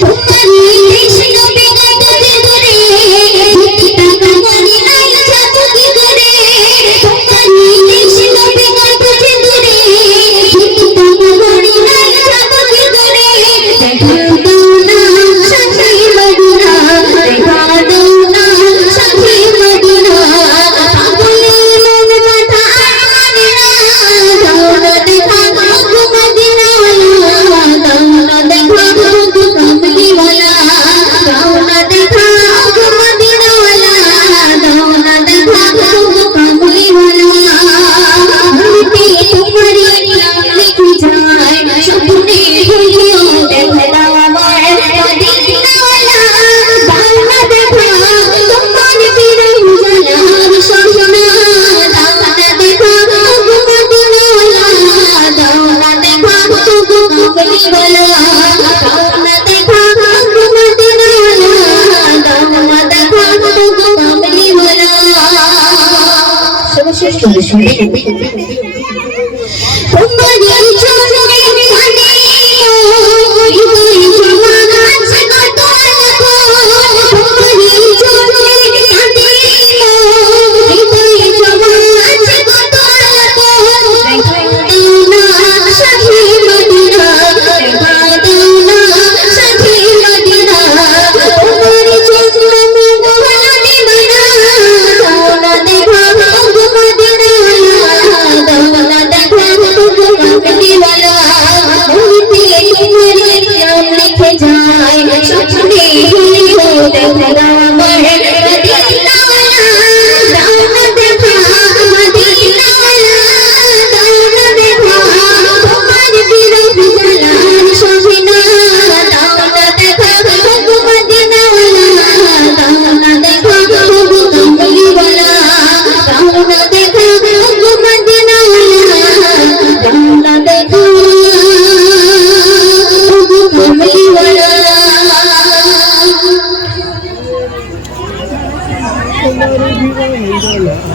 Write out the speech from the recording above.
তোমারি Thank you. সর্বশেষ Thank you. എല്ലാവരും